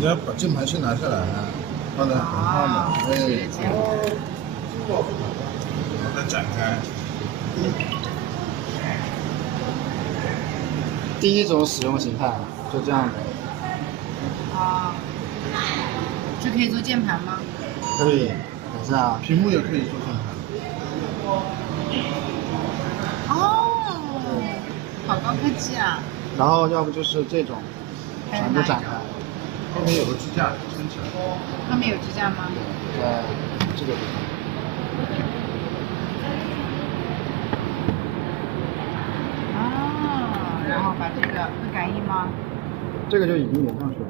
你要把键盘先拿下来，放在横放的，哎，然后再展开。第一种使用形态就这样的。啊，就可以做键盘吗？可以，等一下，屏幕也可以做键盘。哦，好高科技啊！然后要不就是这种，全部展开。后面有个支架撑起来。后面有支架吗？在这个地方。哦，然后把这个会感应吗？这个就已经连上去了。